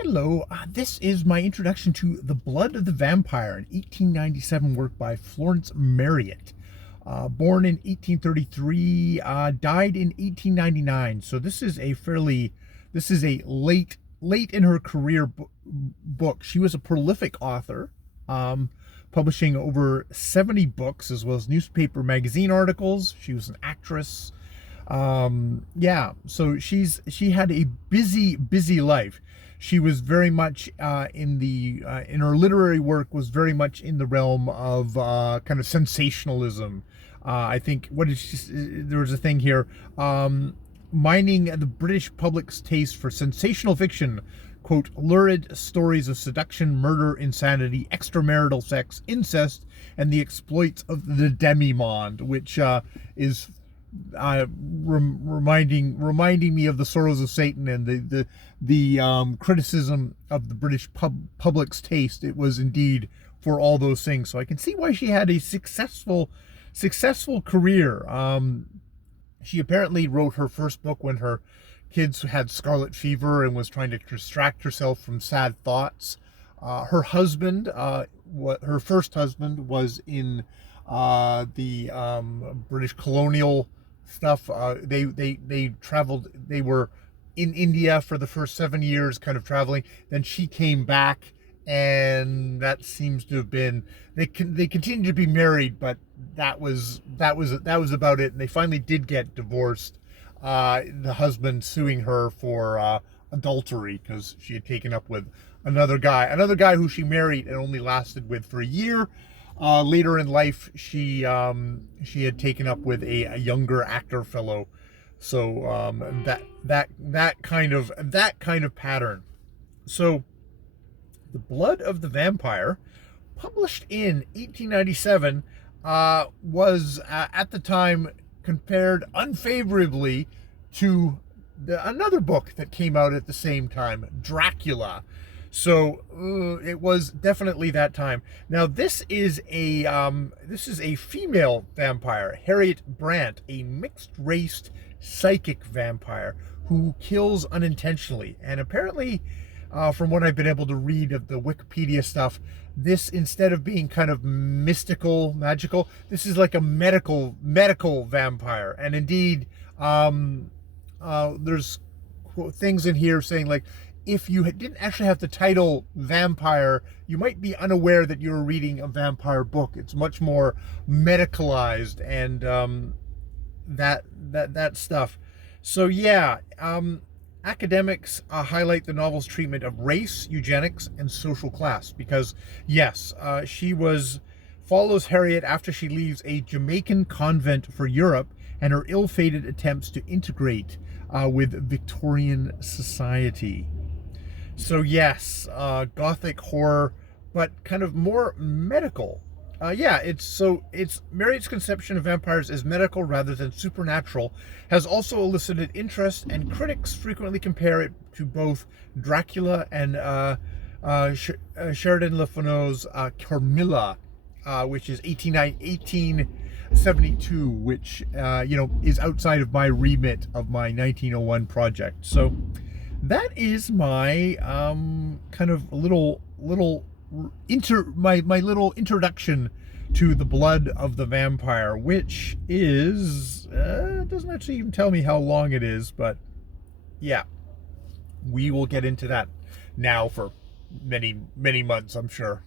Hello, this is my introduction to The Blood of the Vampire, an 1897 work by Florence Marryat. Born in 1833, died in 1899. So this is a late in her career book. She was a prolific author, publishing over 70 books as well as newspaper magazine articles. She was an actress. So she had a busy life. She was very much in her literary work was very much in the realm of kind of sensationalism. I think there was a thing here, mining the British public's taste for sensational fiction, quote, lurid stories of seduction, murder, insanity, extramarital sex, incest, and the exploits of the demi-monde, which is reminding me of the Sorrows of Satan and the criticism of the British public's taste. It was indeed for all those things. So I can see why she had a successful career. She apparently wrote her first book when her kids had scarlet fever and was trying to distract herself from sad thoughts. Her first husband was in the British colonial stuff. They traveled. They were in India for the first 7 years, kind of traveling. Then she came back, and that seems to have been. They continued to be married, but that was about it. And they finally did get divorced. The husband suing her for adultery because she had taken up with another guy who she married and only lasted with for a year. Later in life, she had taken up with a younger actor fellow, so that kind of pattern. So, The Blood of the Vampire, published in 1897, was at the time compared unfavorably to another book that came out at the same time, Dracula. So it was definitely that time. Now this is a female vampire, Harriet Brant, a mixed-raced psychic vampire who kills unintentionally. And apparently, from what I've been able to read of the Wikipedia stuff, this, instead of being kind of mystical, magical, this is like a medical vampire. And indeed, there's things in here saying, like, if you didn't actually have the title vampire, you might be unaware that you're reading a vampire book. It's much more medicalized and that stuff. So yeah, academics highlight the novel's treatment of race, eugenics, and social class because yes, she follows Harriet after she leaves a Jamaican convent for Europe and her ill-fated attempts to integrate with Victorian society. So yes, gothic horror, but kind of more medical. It's Marryat's conception of vampires as medical rather than supernatural has also elicited interest, and critics frequently compare it to both Dracula and Sheridan Le Fano's Carmilla, which is 1872, which is outside of my remit of my 1901 project. So that is my kind of little introduction to The Blood of the Vampire, which is doesn't actually even tell me how long it is, but yeah, we will get into that now for many months, I'm sure.